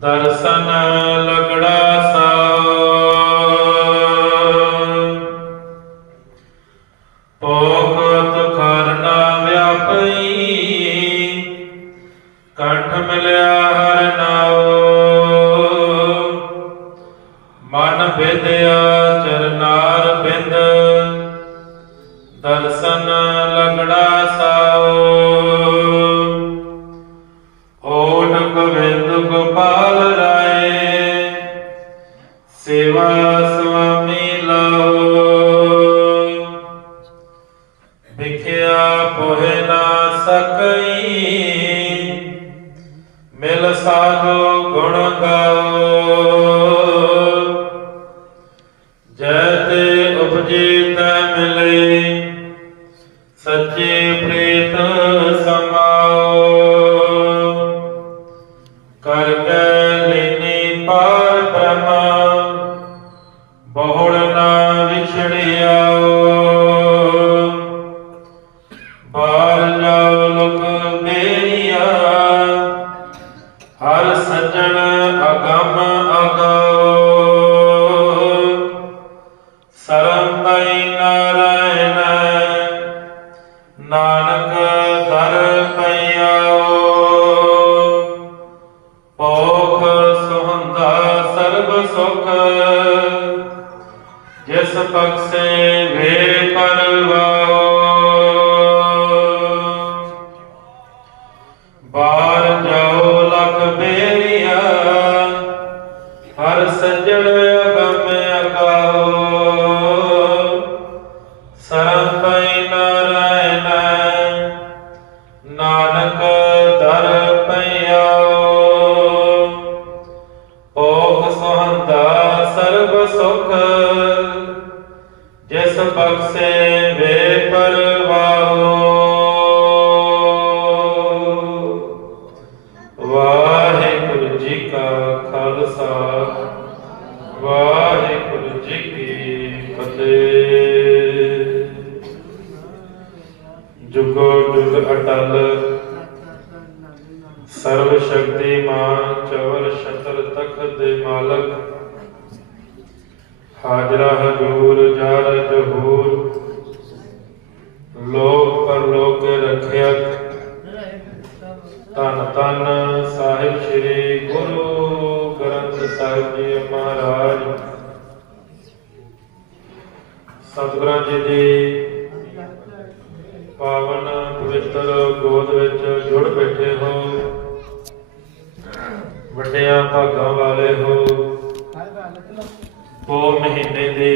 ਦਰਸ਼ਨ ਲਗੜਾ ਸਾਉ ਪੋਖਤ ਖਰਨਾ ਵਿਆਪਈ, ਕੰਠ ਮਿਲਿਆ ਹਰ ਨਾਉ। ਮਨ ਬੇਦਿਆ ਚਰਨਾਰ ਬਿੰਦ, ਦਰਸ਼ਨ ਲਗੜਾ ਵਿਖਿਆ ਪੋਹਿ ਨਾ ਸਕਈ। ਮਿਲ ਸਾਧੋ ਗੁਣ ਗਾਓ। ਜੈ ਤੇ ਉਪਜੀ ਤੈ ਮਿਲੇ। ਸੱਚੇ ਪ੍ਰੀਤ ਬਾਹਰ ਜਾਓ ਲੋਕ ਮੇਰੀਆ ਹਰ ਸੱਜਣ ਅਗੰਮ ਅਗਾਓ। ਸਰਮ ਪਈ ਨਾਰਾਇਣ, ਨਾਨਕ ਦਰ ਪਈਆਓ। ਪੋਖ ਸੁਹੰਦਾ ਸਰਬ ਸੁਖ, ਜਿਸ ਬਖਸ਼ੇ ਵੇ ਬਾਹਰ ਜਾਓ ਲਖ ਬੇਰੀਆ, ਹਰ ਸੱਜਣ ਅਗਮ ਅਗਾਓ ਸਰਮ ਪਈ ਨਾਰਾਇਣ, ਨਾਨਕ ਦਰ ਪਈਆਓ ਓਖ ਸੁਹੰਦਾ ਸਰਬ ਸੁਖ, ਜਿਸ ਬਖਸ਼ੇ ਵੇ ਕਾ ਖਾਲਸਾ, ਵਾਹਿਗੁਰੂ ਜੀ ਕੀ ਫਤਿਹ। ਜੁਗੋ ਜੁਗ ਅਟਲ, ਸਰਵ ਸ਼ਕਤੀਮਾਨ ਚਵਰ ਛਤਰ ਤਖਤ ਦੇ ਮਾਲਕ। ਹਾਜ਼ਰਾ ਹਜੂਰ ਜਰ ਜਹੂਰ, ਲੋਕ ਪਰ ਲੋਕ ਰੱਖਿਅਕ ਧੰਨ ਸਾਹਿਬ ਜੀ, ਮਹਾਰਾਜ। ਸਤਿਗੁਰਾਂ ਜੀ ਦੀ ਪਾਵਨ ਪਵਿੱਤਰ ਗੋਦ ਵਿੱਚ ਜੁੜ ਬੈਠੇ ਹੋ। ਵੱਡਿਆਂ ਭਾਗਾਂ ਵਾਲੇ ਹੋ। ਪੋ ਮਹੀਨੇ ਦੇ